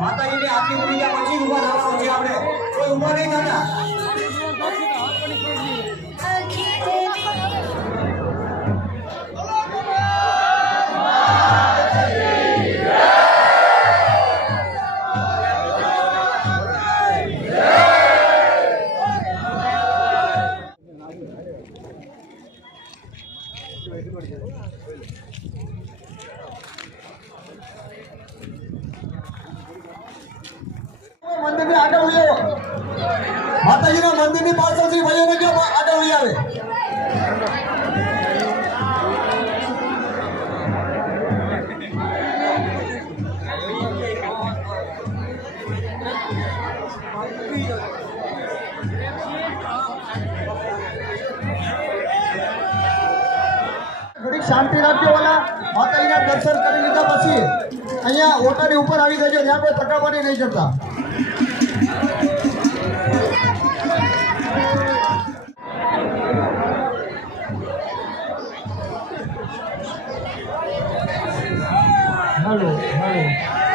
માતાજીની આરતી પૂરી ગયા પછી ઊભા થવાનું છે આપણે કોઈ ઊભા નહીં થતા મંદિરની આગળ લઈ આવો માતાજીના મંદિરની પાછળથી ભાઈઓને જો આગળ લઈ આવે થોડીક શાંતિ રાખજો વાલા માતાજીના દર્શન કરી લીધા પછી અહીંયા ઓટાની ઉપર આવી જજો ત્યાં કોઈ તકાવાની નહીં જતા હાલો હાલો